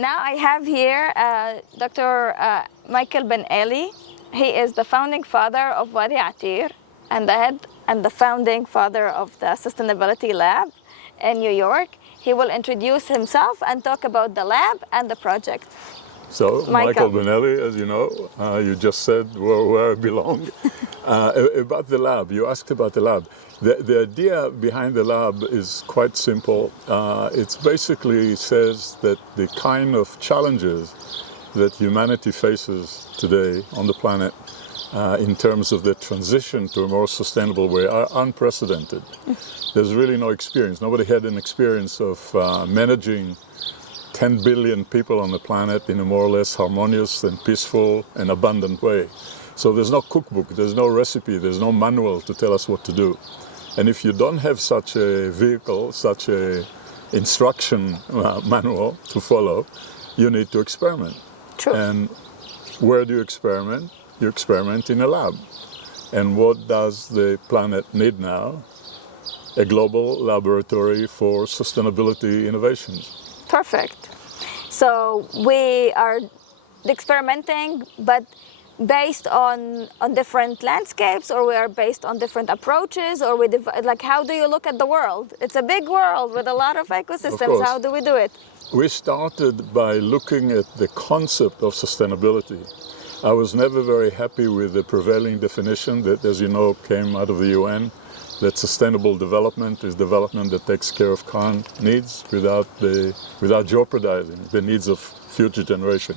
Now I have here Dr. Michael Ben Ali. He is the founding father of Wadi Attir and the head and the founding father of the Sustainability Lab in New York. He will introduce himself and talk about the lab and the project. So, Michael Ben Ali, as you know, you just said where I belong. About the lab, you asked about the lab. The idea behind the lab is quite simple. It basically says that the kind of challenges that humanity faces today on the planet in terms of the transition to a more sustainable way are unprecedented. There's really no experience. Nobody had an experience of managing 10 billion people on the planet in a more or less harmonious and peaceful and abundant way. So there's no cookbook, there's no recipe, there's no manual to tell us what to do. And if you don't have such a vehicle, such a instruction manual to follow, you need to experiment. True. And where do you experiment? You experiment in a lab. And what does the planet need now? A global laboratory for sustainability innovations. Perfect. So we are experimenting, but based on different landscapes, or we are based on different approaches, or like how do you look at the world? It's a big world with a lot of ecosystems. How do we do it? We started by looking at the concept of sustainability. I was never very happy with the prevailing definition that, as you know, came out of the UN, that sustainable development is development that takes care of current needs without jeopardizing the needs of future generation.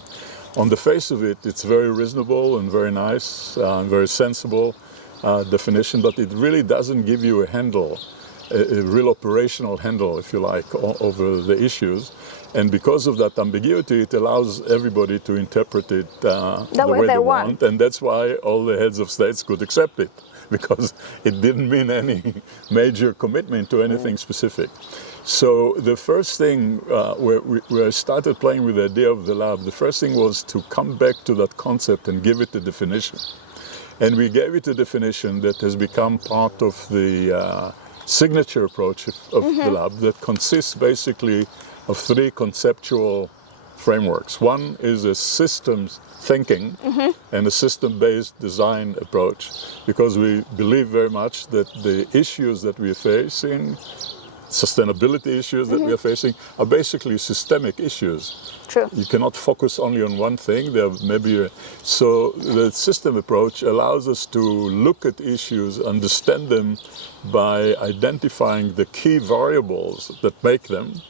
On the face of it, it's very reasonable and very nice and very sensible definition, but it really doesn't give you a handle, a real operational handle, if you like, over the issues. And because of that ambiguity, it allows everybody to interpret it the way they want. And that's why all the heads of states could accept it, because it didn't mean any major commitment to anything specific. So the first thing, where I started playing with the idea of the lab, the first thing was to come back to that concept and give it a definition. And we gave it a definition that has become part of the signature approach of the lab, that consists basically of three conceptual frameworks. One is a systems thinking and a system-based design approach, because we believe very much that the issues that we are facing, sustainability issues that we are facing, are basically systemic issues. True. You cannot focus only on one thing. So the system approach allows us to look at issues, understand them by identifying the key variables that make them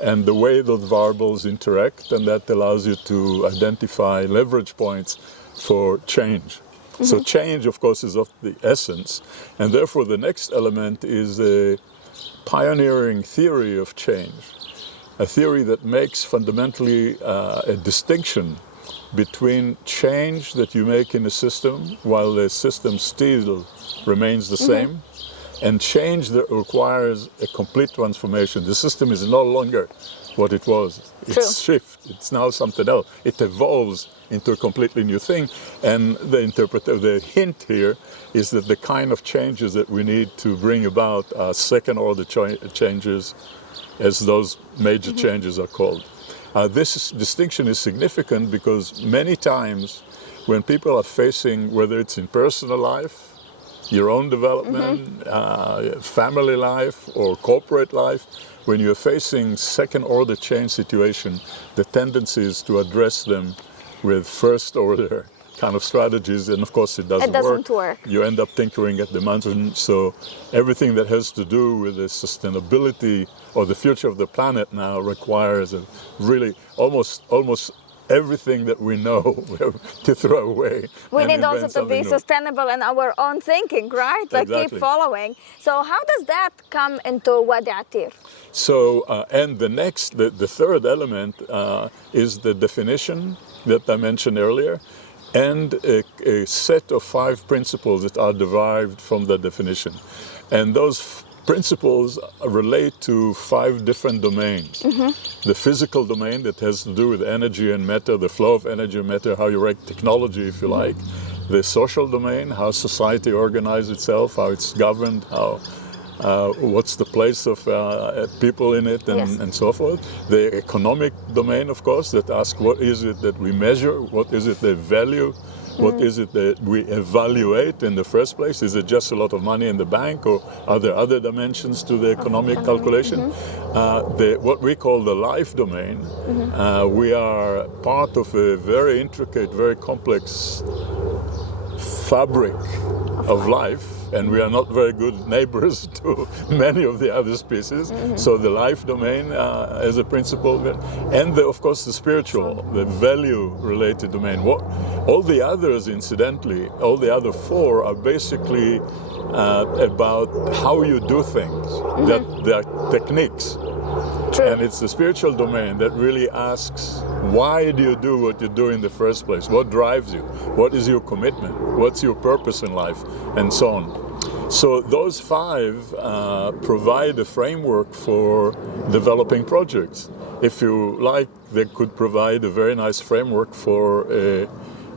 and the way those variables interact, and that allows you to identify leverage points for change. So change, of course, is of the essence, and therefore the next element is a pioneering theory of change, a theory that makes fundamentally a distinction between change that you make in a system while the system still remains the same, and change that requires a complete transformation. The system is no longer what it was. It's shift. It's now something else. It evolves into a completely new thing. And the hint here is that the kind of changes that we need to bring about are second-order changes, as those major changes are called. This distinction is significant because many times when people are facing, whether it's in personal life, your own development, family life, or corporate life, when you're facing second-order change situation, the tendency is to address them with first-order kind of strategies, and of course it doesn't work. You end up tinkering at the mountain. So everything that has to do with the sustainability or the future of the planet now requires a really almost everything that we know to throw away. We need also to be sustainable in our own thinking, right? Like keep following. So how does that come into Wadi Attir? So, and the third element is the definition that I mentioned earlier, and a set of 5 principles that are derived from the definition. And those principles relate to 5 different domains. The physical domain that has to do with energy and matter, the flow of energy and matter, how you rate technology, if you like. The social domain, how society organizes itself, how it's governed, how what's the place of people in it, and so forth. The economic domain, of course, that asks what is it that we measure, what is it they value, what is it that we evaluate in the first place? Is it just a lot of money in the bank, or are there other dimensions to the economic calculation? What we call the life domain, we are part of a very intricate, very complex fabric of life, and we are not very good neighbors to many of the other species. So the life domain as a principle, and of course the spiritual, the value-related domain. All the others, incidentally, all the other four are basically about how you do things. That they are techniques. True. And it's the spiritual domain that really asks, why do you do what you do in the first place? What drives you? What is your commitment? What's your purpose in life? And so on. So those five provide a framework for developing projects. If you like, they could provide a very nice framework for a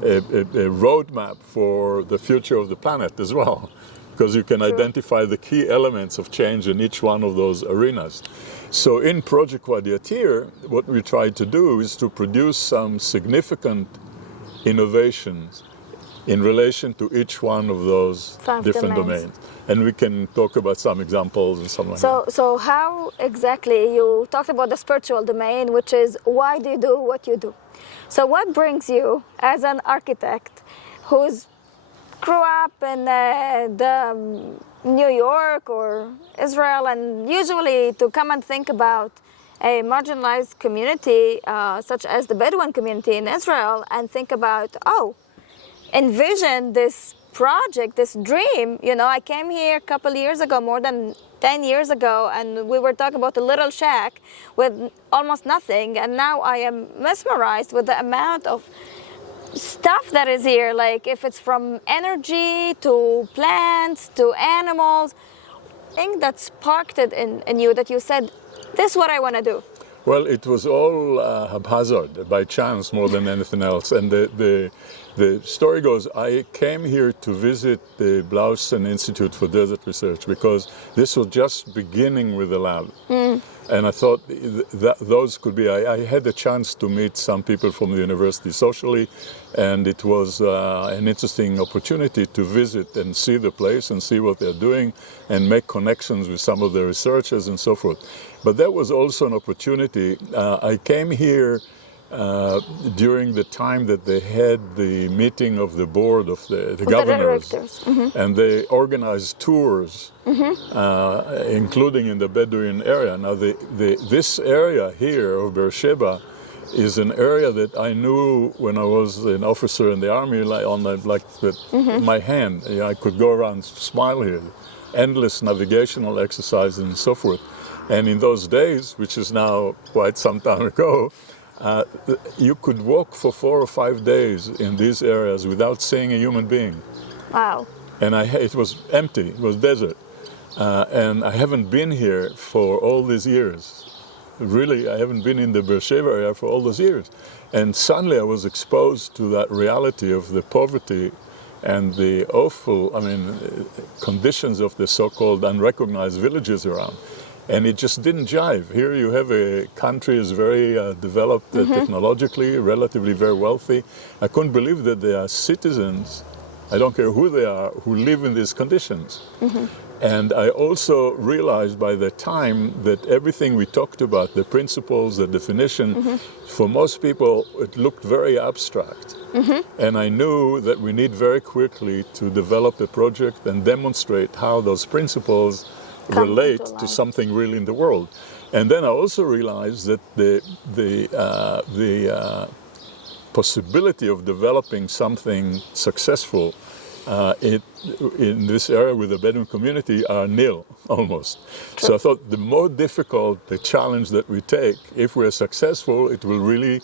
roadmap for the future of the planet as well, because you can identify the key elements of change in each one of those arenas. So in Project Wadi Attir, what we try to do is to produce some significant innovations in relation to each one of those different domains. And we can talk about some examples and something like that. So how exactly, you talked about the spiritual domain, which is why do you do what you do? So what brings you as an architect who's grew up in New York or Israel, and usually to come and think about a marginalized community such as the Bedouin community in Israel, and think about, envision this project, this dream. You know, I came here a couple years ago, more than 10 years ago, and we were talking about a little shack with almost nothing, and now I am mesmerized with the amount of stuff that is here, like if it's from energy to plants to animals. Thing that sparked it in you, that you said, this is what I want to do. Well, it was all haphazard, by chance more than anything else. And the story goes, I came here to visit the Goethe-Institut for Desert Research because this was just beginning with the lab. And I thought that those could be, I had a chance to meet some people from the university socially, and it was an interesting opportunity to visit and see the place and see what they're doing and make connections with some of the researchers and so forth. But that was also an opportunity. I came here during the time that they had the meeting of the board of the governors, and they organized tours, including in the Bedouin area. Now, this area here of Beersheba is an area that I knew when I was an officer in the army, my hand. I could go around, smile here, endless navigational exercises and so forth. And in those days, which is now quite some time ago, you could walk for 4 or 5 days in these areas without seeing a human being. Wow. And it was empty, it was desert. And I haven't been here for all these years. Really, I haven't been in the Beersheba area for all those years. And suddenly I was exposed to that reality of the poverty and the awful, conditions of the so-called unrecognized villages around. And it just didn't jive. Here you have a country is very developed technologically, relatively very wealthy. I couldn't believe that there are citizens, I don't care who they are, who live in these conditions. And I also realized by the time that everything we talked about, the principles, the definition, for most people it looked very abstract. And I knew that we need very quickly to develop a project and demonstrate how those principles relate to something real in the world. And then I also realized that the possibility of developing something successful in this area with the Bedouin community are nil, almost. True. So I thought the more difficult the challenge that we take, if we're successful, it will really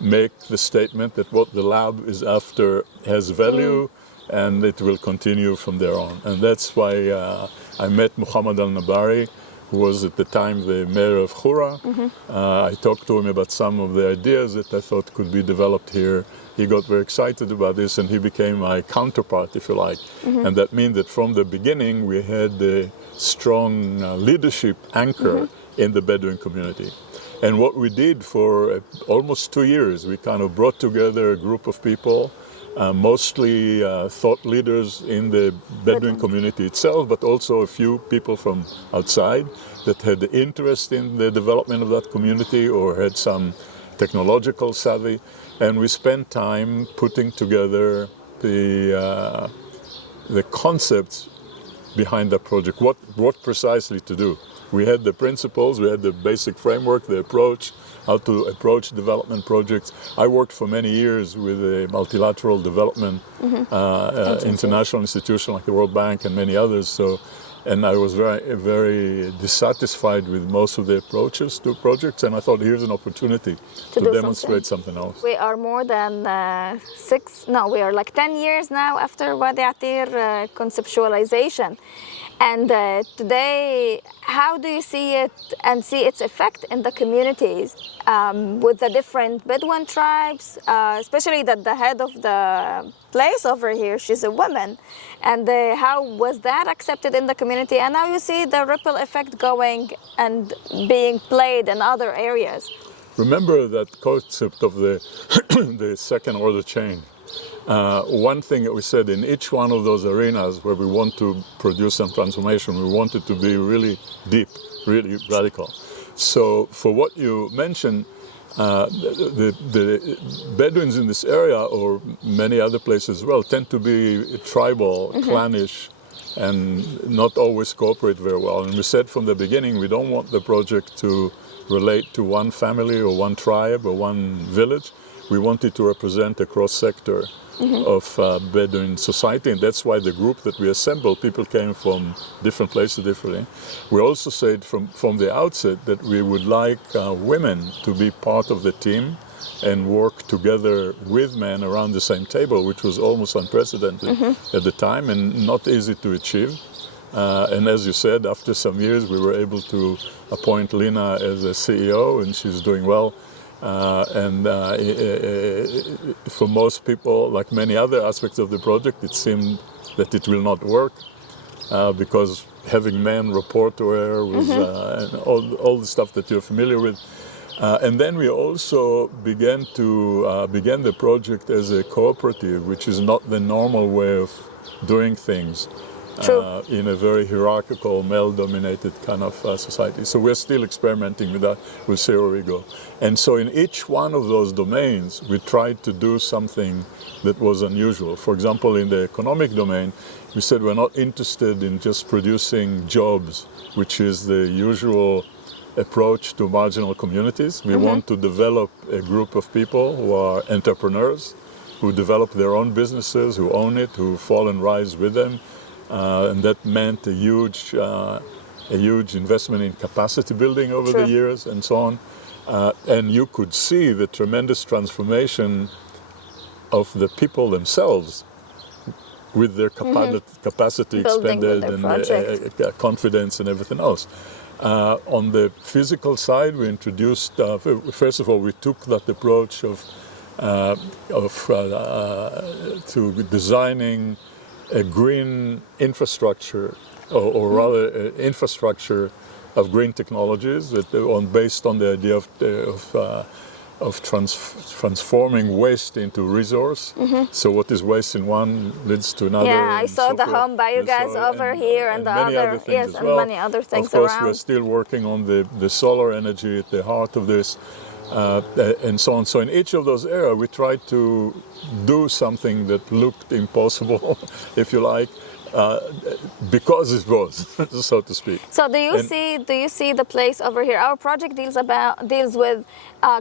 make the statement that what the lab is after has value, and it will continue from there on. And that's why I met Muhammad al-Nabari, who was at the time the mayor of Khura. I talked to him about some of the ideas that I thought could be developed here. He got very excited about this, and he became my counterpart, if you like. And that means that from the beginning we had strong leadership anchor in the Bedouin community. And what we did for almost 2 years, we kind of brought together a group of people, mostly thought leaders in the Bedouin community itself, but also a few people from outside that had interest in the development of that community or had some technological savvy. And we spent time putting together the concepts behind the project, what precisely to do. We had the principles, we had the basic framework, the approach, how to approach development projects. I worked for many years with a multilateral development international institution like the World Bank and many others. And I was very dissatisfied with most of the approaches to projects, and I thought here's an opportunity to demonstrate something else. We are more than we are like 10 years now after Wadi Attir conceptualization. And today, how do you see it and see its effect in the communities with the different Bedouin tribes, especially that the head of the place over here, she's a woman, and how was that accepted in the community? And now you see the ripple effect going and being played in other areas. Remember that concept of the, the second order chain. One thing that we said in each one of those arenas where we want to produce some transformation, we want it to be really deep, really radical. So for what you mentioned, the Bedouins in this area, or many other places as well, tend to be tribal, clannish, and not always cooperate very well. And we said from the beginning, we don't want the project to relate to one family or one tribe or one village. We want it to represent a cross-sector of Bedouin society, and that's why the group that we assembled, people came from different places differently. We also said from the outset that we would like women to be part of the team and work together with men around the same table, which was almost unprecedented at the time and not easy to achieve. And as you said, after some years we were able to appoint Lina as a CEO, and she's doing well. For most people, like many other aspects of the project, it seemed that it will not work because having men report to her was all the stuff that you're familiar with. And then we also began the project as a cooperative, which is not the normal way of doing things. In a very hierarchical, male-dominated kind of society. So we're still experimenting with that. We'll see where we go. And so in each one of those domains, we tried to do something that was unusual. For example, in the economic domain, we said we're not interested in just producing jobs, which is the usual approach to marginal communities. We want to develop a group of people who are entrepreneurs, who develop their own businesses, who own it, who fall and rise with them. And that meant a huge investment in capacity building over the years and so on. And you could see the tremendous transformation of the people themselves with their capacity expanded and confidence and everything else. On the physical side, we introduced, first of all, we took that approach to designing a green infrastructure, or rather infrastructure of green technologies that based on the idea of transforming waste into resource. So what is waste in one leads to another. Yeah, I saw the home biogas over here and the other, yes, and many other things around. Of course, we're still working on the solar energy at the heart of this. And so on. So in each of those areas, we tried to do something that looked impossible, if you like, because it was, so to speak. So do you see the place over here? Our project deals with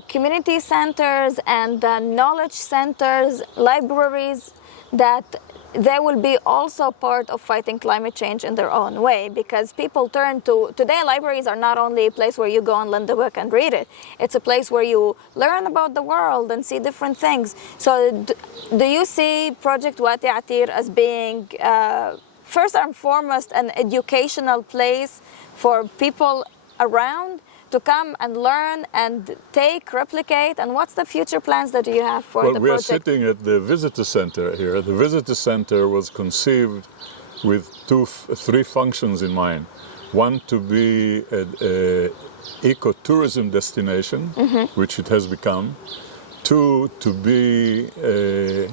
community centers and knowledge centers, libraries that they will be also part of fighting climate change in their own way, because people turn to, today libraries are not only a place where you go and lend a book and read it, it's a place where you learn about the world and see different things. So do you see Project Wadi Attir as being first and foremost an educational place for people around to come and learn and replicate, and what's the future plans that you have for the project? Well, we are sitting at the visitor center here. The visitor center was conceived with three functions in mind. One, to be an ecotourism destination, which it has become. Two, to be a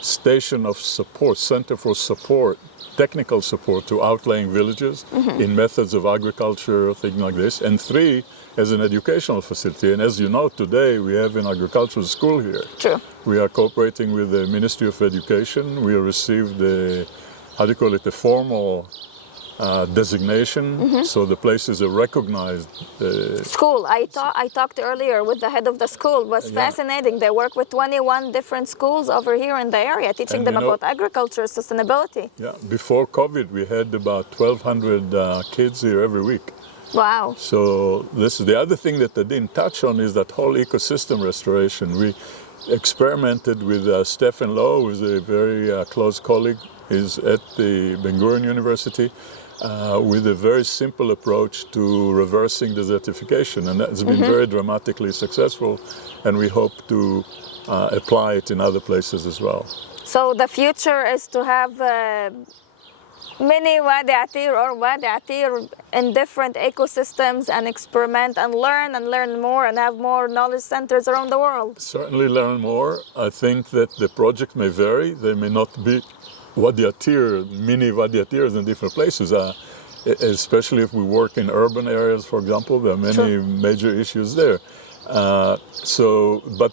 station of support, center for support, technical support to outlying villages in methods of agriculture, things like this. And three, as an educational facility. And as you know, today we have an agricultural school here. True. We are cooperating with the Ministry of Education. We received the, how do you call it, a formal designation. So the place is a recognized school. I talked earlier with the head of the school. It was fascinating. They work with 21 different schools over here in the area, teaching them about agriculture, sustainability. Yeah, before COVID, we had about 1,200 kids here every week. Wow. So this is the other thing that I didn't touch on is that whole ecosystem restoration. We experimented with Stephen Lowe, who is a very close colleague, is at the Ben Gurion University, with a very simple approach to reversing desertification, and that's been very dramatically successful, and we hope to apply it in other places as well. So the future is to have mini Wadi Attir or Wadi Attir in different ecosystems and experiment and learn more and have more knowledge centers around the world. Certainly learn more. I think that the project may vary. They may not be Wadi Attir, mini Wadi Attirs in different places, especially if we work in urban areas, for example. There are many major issues there. But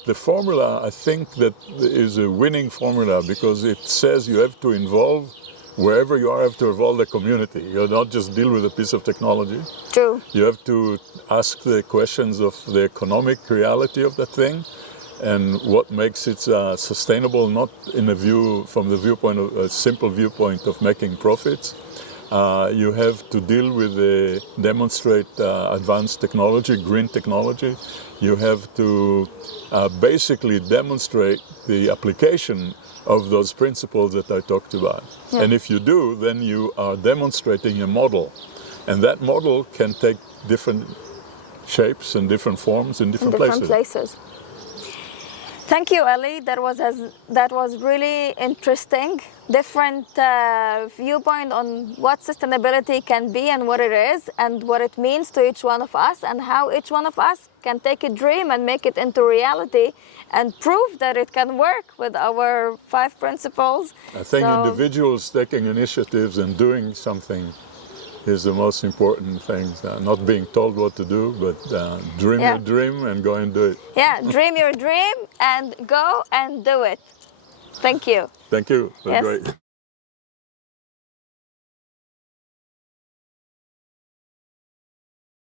the formula, I think that is a winning formula because it says you have to involve wherever you are, you have to involve the community. You not just deal with a piece of technology. True. You have to ask the questions of the economic reality of the thing and what makes it sustainable, not in a view from the viewpoint of a simple viewpoint of making profits. You have to deal with demonstrate advanced technology, green technology. You have to basically demonstrate the application of those principles that I talked about. Yeah. And if you do, then you are demonstrating a model. And that model can take different shapes and different forms in different places. Thank you, Eli. That was really interesting. Different viewpoint on what sustainability can be and what it is and what it means to each one of us and how each one of us can take a dream and make it into reality and prove that it can work with our 5 principles. I think individuals taking initiatives and doing something is the most important thing. Not being told what to do, but dream your dream and go and do it. Yeah, dream your dream and go and do it. Thank you. Thank you. That's great.